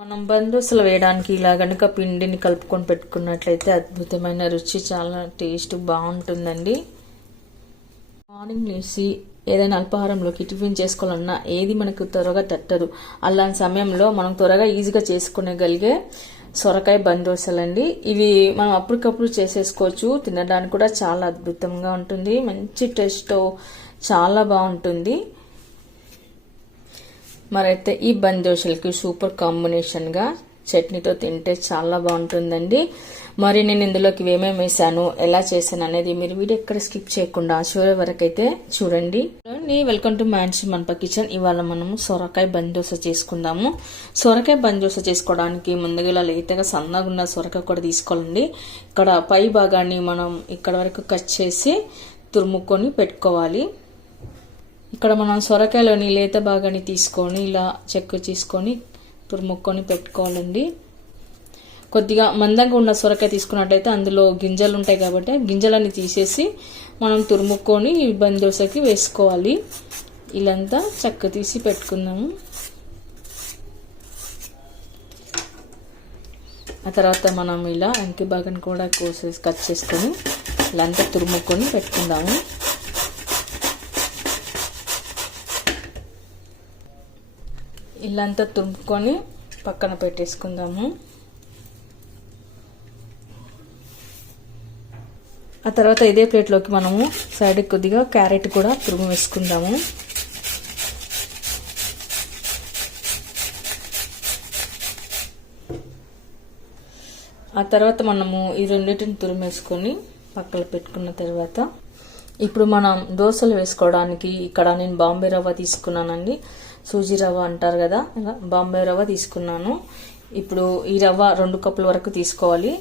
మనం బందోసలు వేయడానికి ఇలా గనుక పిండిని కలుపుకొని పెట్టుకున్నట్లయితే అద్భుతమైన రుచి, చాలా టేస్ట్ బాగుంటుందండి. మార్నింగ్ లేచి ఏదైనా అల్పాహారంలోకి టిఫిన్ చేసుకోవాలన్నా ఏది మనకు త్వరగా తట్టదు. అలాంటి సమయంలో మనం త్వరగా ఈజీగా చేసుకునేగలిగే సొరకాయ బందోసలండి. ఇవి మనం అప్పటికప్పుడు చేసేసుకోవచ్చు. తినడానికి కూడా చాలా అద్భుతంగా ఉంటుంది. మంచి టేస్ట్, చాలా బాగుంటుంది. మరైతే ఈ బందోసలకి సూపర్ కాంబినేషన్గా చట్నీతో తింటే చాలా బాగుంటుందండి. మరి నేను ఇందులోకి ఏమేమి వేసాను, ఎలా చేశాను అనేది మీరు వీడియో ఎక్కడ స్కిప్ చేయకుండా చివరి వరకు అయితే చూడండి. వెల్కమ్ టు మ్యాన్షి మనప కిచెన్. ఇవాళ మనము సొరకాయ బందోస చేసుకుందాము. సొరకాయ బందోస చేసుకోవడానికి ముందుగా లేతగా సన్నగా ఉన్న సొరకాయ కూడా తీసుకోవాలండి. ఇక్కడ పై భాగాన్ని మనం ఇక్కడ వరకు కట్ చేసి తురుముకొని పెట్టుకోవాలి. ఇక్కడ మనం సొరకాయలోని లేత భాగాన్ని తీసుకొని ఇలా చెక్కు తీసుకొని తురుముక్కొని పెట్టుకోవాలండి. కొద్దిగా మందంగా ఉన్న సొరకాయ తీసుకున్నట్లయితే అందులో గింజలు ఉంటాయి కాబట్టి గింజలన్నీ తీసేసి మనం తురుముక్కొని బందోసకి వేసుకోవాలి. ఇలాంతా చెక్క తీసి పెట్టుకుందాము. ఆ తర్వాత మనం ఇలా అంకి భాగాన్ని కూడా కోసేసి కట్ చేసుకొని ఇలాంతా తురుముక్కొని పెట్టుకుందాము. ఇల్లంతా తురుముకొని పక్కన పెట్టేసుకుందాము. ఆ తర్వాత ఇదే ప్లేట్లోకి మనము సైడ్కి కొద్దిగా క్యారెట్ కూడా తురుము వేసుకుందాము. ఆ తర్వాత మనము ఈ రెండింటిని తురుము వేసుకొని పక్కన పెట్టుకున్న తర్వాత ఇప్పుడు మనం దోశలు వేసుకోవడానికి ఇక్కడ నేను బాంబే రవ్వ తీసుకున్నానండి. సూజీ రవ్వ అంటారు కదా, ఇలా బాంబే రవ్వ తీసుకున్నాను. ఇప్పుడు ఈ రవ్వ 2 కప్పుల వరకు తీసుకోవాలి.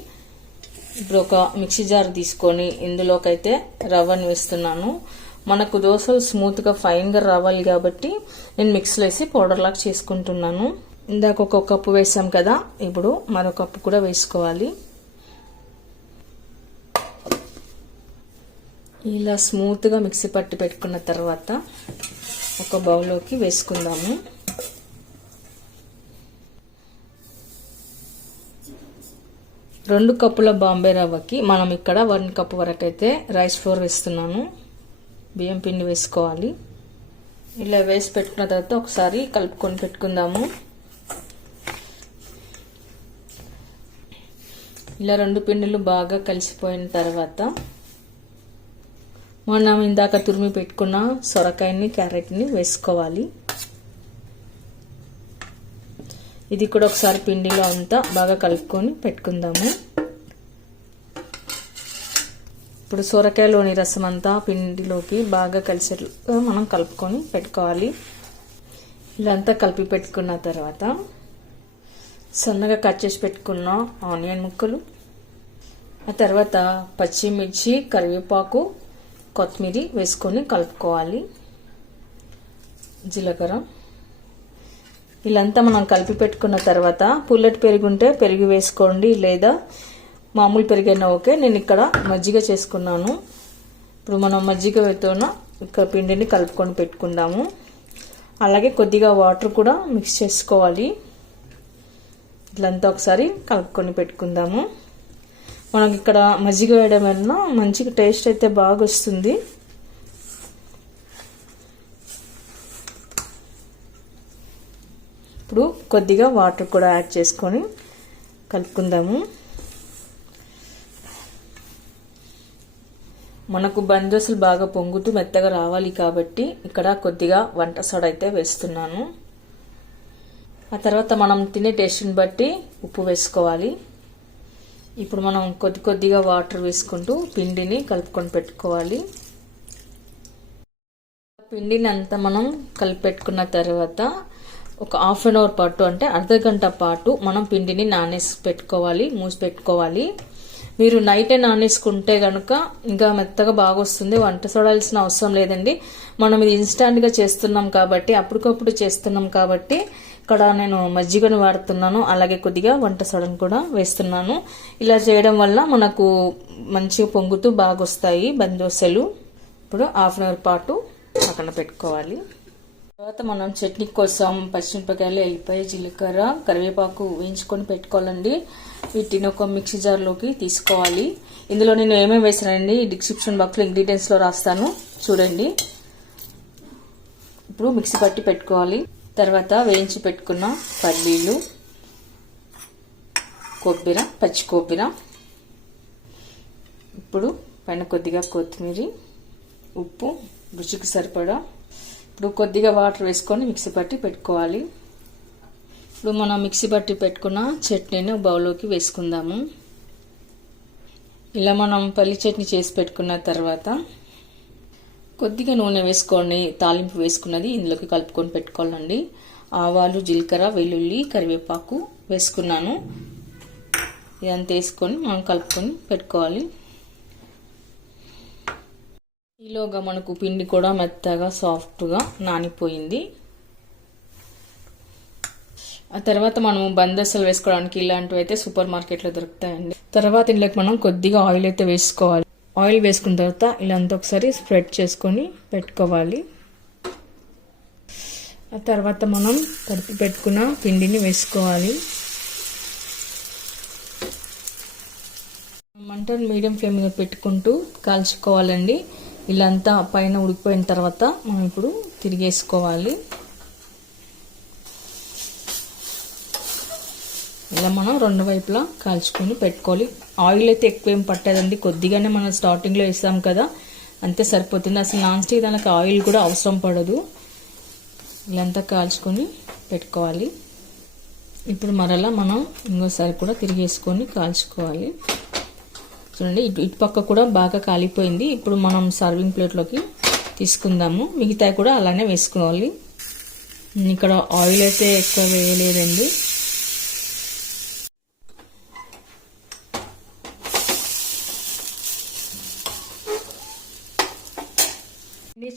ఇప్పుడు ఒక మిక్సీ జార్ తీసుకొని ఇందులోకైతే రవ్వని వేస్తున్నాను. మనకు దోశలు స్మూత్గా ఫైన్గా రావాలి కాబట్టి నేను మిక్సీలో వేసి పౌడర్ లాగా చేసుకుంటున్నాను. ఇందాక ఒక కప్పు వేసాం కదా, ఇప్పుడు మరో కప్పు కూడా వేసుకోవాలి. ఇలా స్మూత్గా మిక్సీ పట్టి పెట్టుకున్న తర్వాత ఒక బౌల్లోకి వేసుకుందాము. రెండు కప్పుల బాంబే రవ్వకి మనం ఇక్కడ 1 కప్పు వరకు అయితే రైస్ ఫ్లోర్ వేస్తున్నాను. బియ్యం పిండి వేసుకోవాలి. ఇలా వేసి పెట్టుకున్న తర్వాత ఒకసారి కలుపుకొని పెట్టుకుందాము. ఇలా 2 పిండిలు బాగా కలిసిపోయిన తర్వాత మనం ఇందాక తురిమి పెట్టుకున్న సొరకాయని, క్యారెట్ని వేసుకోవాలి. ఇది కూడా ఒకసారి పిండిలో అంతా బాగా కలుపుకొని పెట్టుకుందాము. ఇప్పుడు సొరకాయలోని రసం అంతా పిండిలోకి బాగా కలిసేట్లుగా మనం కలుపుకొని పెట్టుకోవాలి. ఇలా అంతా కలిపి పెట్టుకున్న తర్వాత సన్నగా కట్ చేసి పెట్టుకున్న ఆనియన్ ముక్కలు, ఆ తర్వాత పచ్చిమిర్చి, కరివేపాకు, కొత్తిమీర వేసుకొని కలుపుకోవాలి. జీలకర్ర ఇలాంతా మనం కలిపి పెట్టుకున్న తర్వాత పుల్లటి పెరుగు ఉంటే పెరుగు వేసుకోండి, లేదా మామూలు పెరుగైనా ఓకే. నేను ఇక్కడ మజ్జిగ చేసుకున్నాను. ఇప్పుడు మనం మజ్జిగ వేతోన ఇక్కడ పిండిని కలుపుకొని పెట్టుకుందాము. అలాగే కొద్దిగా వాటర్ కూడా మిక్స్ చేసుకోవాలి. ఇట్లంతా ఒకసారి కలుపుకొని పెట్టుకుందాము. మనకి ఇక్కడ మజ్జిగ వేయడం వలన మంచిగా టేస్ట్ అయితే బాగా వస్తుంది. ఇప్పుడు కొద్దిగా వాటర్ కూడా యాడ్ చేసుకొని కలుపుకుందాము. మనకు బందోసలు బాగా పొంగుతూ మెత్తగా రావాలి కాబట్టి ఇక్కడ కొద్దిగా వంట సోడా అయితే వేస్తున్నాను. ఆ తర్వాత మనం తినే టేస్ట్ని బట్టి ఉప్పు వేసుకోవాలి. ఇప్పుడు మనం కొద్దిగా వాటర్ వేసుకుంటూ పిండిని కలుపుకొని పెట్టుకోవాలి. పిండిని అంతా మనం కలిపి పెట్టుకున్న తర్వాత ఒక హాఫ్ అన్ అవర్ పాటు, అంటే అర్ధగంట పాటు మనం పిండిని నానేసి పెట్టుకోవాలి, మూసి పెట్టుకోవాలి. మీరు నైటే నానేసుకుంటే కనుక ఇంకా మెత్తగా బాగా వస్తుంది. వంట సోడాల్సిన అవసరం లేదండి. మనం ఇది ఇన్స్టాంట్గా చేస్తున్నాం కాబట్టి, అప్పటికప్పుడు చేస్తున్నాం కాబట్టి ఇక్కడ నేను మజ్జిగను వాడుతున్నాను. అలాగే కొద్దిగా వంట సోడాను కూడా వేస్తున్నాను. ఇలా చేయడం వల్ల మనకు మంచిగా పొంగుతూ బాగా వస్తాయి బందోసలు. ఇప్పుడు హాఫ్ అన్ అవర్ పాటు పక్కన పెట్టుకోవాలి. తర్వాత మనం చట్నీ కోసం పచ్చిమిరపకాయలు, ఎల్లిపాయ, జీలకర్ర, కరివేపాకు వేయించుకొని పెట్టుకోవాలండి. వీటిని ఒక మిక్సీ జార్లోకి తీసుకోవాలి. ఇందులో నేను ఏమేమి వేసానండి డిస్క్రిప్షన్ బాక్స్లో ఇంగ్రీడియంట్స్లో రాస్తాను చూడండి. ఇప్పుడు మిక్సీ పట్టి పెట్టుకోవాలి. తర్వాత వేయించి పెట్టుకున్న పల్లీలు, కొబ్బరి, పచ్చి కొబ్బరి, ఇప్పుడు పైన కొద్దిగా కొత్తిమీర, ఉప్పు రుచికి సరిపడా. ఇప్పుడు కొద్దిగా వాటర్ వేసుకొని మిక్సీ పట్టి పెట్టుకోవాలి. ఇప్పుడు మనం మిక్సీ పట్టి పెట్టుకున్న చట్నీని బౌల్లోకి వేసుకుందాము. ఇలా మనం పల్లి చట్నీ చేసి పెట్టుకున్న తర్వాత కొద్దిగా నూనె వేసుకొని తాలింపు వేసుకున్నది ఇందులోకి కలుపుకొని పెట్టుకోవాలండి. ఆవాలు, జీలకర్ర, వెల్లుల్లి, కరివేపాకు వేసుకున్నాను. ఇదంతా వేసుకొని మనం కలుపుకొని పెట్టుకోవాలి. ఈలోగా మనకు పిండి కూడా మెత్తగా సాఫ్ట్గా నానిపోయింది. ఆ తర్వాత మనం బందోసలు వేసుకోవడానికి ఇలాంటివి అయితే సూపర్ మార్కెట్లో దొరుకుతాయండి. తర్వాత ఇందులోకి మనం కొద్దిగా ఆయిల్ అయితే వేసుకోవాలి. ఆయిల్ వేసుకున్న తర్వాత ఇలా అంతా ఒకసారి స్ప్రెడ్ చేసుకొని పెట్టుకోవాలి. ఆ తర్వాత మనం తడిపి పెట్టుకున్న పిండిని వేసుకోవాలి. మంటను మీడియం ఫ్లేమ్ మీద పెట్టుకుంటూ కాల్చుకోవాలండి. ఇలా అంతా పైన ఉడికిపోయిన తర్వాత మనం ఇప్పుడు తిరిగేసుకోవాలి. ఇలా మనం రెండు వైపులా కాల్చుకొని పెట్టుకోవాలి. ఆయిల్ అయితే ఎక్కువ ఏం పట్టదండి, కొద్దిగానే మనం స్టార్టింగ్లో వేసాం కదా అంతే సరిపోతుంది. అసలు నాన్ స్టిక్ దానికి ఆయిల్ కూడా అవసరం పడదు. ఇలాంతా కాల్చుకొని పెట్టుకోవాలి. ఇప్పుడు మరలా మనం ఇంకోసారి కూడా తిరిగేసుకొని కాల్చుకోవాలి. చూడండి ఇటు పక్క కూడా బాగా కాలిపోయింది. ఇప్పుడు మనం సర్వింగ్ ప్లేట్లోకి తీసుకుందాము. మిగతా కూడా అలానే వేసుకోవాలి. ఇక్కడ ఆయిల్ అయితే ఎక్కువ వేయలేదండి.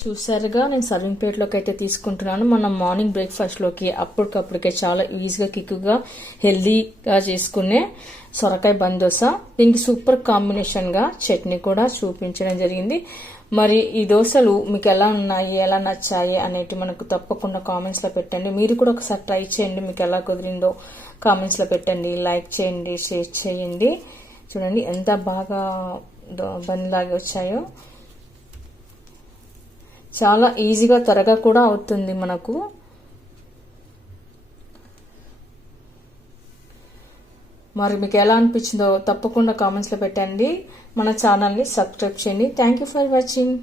చూసారుగా నేను సర్వింగ్ ప్లేట్లోకి అయితే తీసుకుంటున్నాను. మనం మార్నింగ్ బ్రేక్ఫాస్ట్లోకి అప్పటికప్పటికే చాలా ఈజీగా కిక్గా హెల్దీగా చేసుకునే సొరకాయ బందోస. దీనికి సూపర్ కాంబినేషన్గా చట్నీ కూడా చూపించడం జరిగింది. మరి ఈ దోశలు మీకు ఎలా ఉన్నాయి, ఎలా నచ్చాయి అనేవి మనకు తప్పకుండా కామెంట్స్లో పెట్టండి. మీరు కూడా ఒకసారి ట్రై చేయండి. మీకు ఎలా కుదిరిందో కామెంట్స్లో పెట్టండి. లైక్ చేయండి, షేర్ చేయండి. చూడండి ఎంత బాగా బంద్లాగా వచ్చాయో. చాలా ఈజీగా త్వరగా కూడా అవుతుంది మనకు. మరి మీకు ఎలా అనిపించిందో తప్పకుండా కామెంట్స్లో పెట్టండి. మన ఛానల్ని సబ్స్క్రైబ్ చేయండి. Thank you for watching.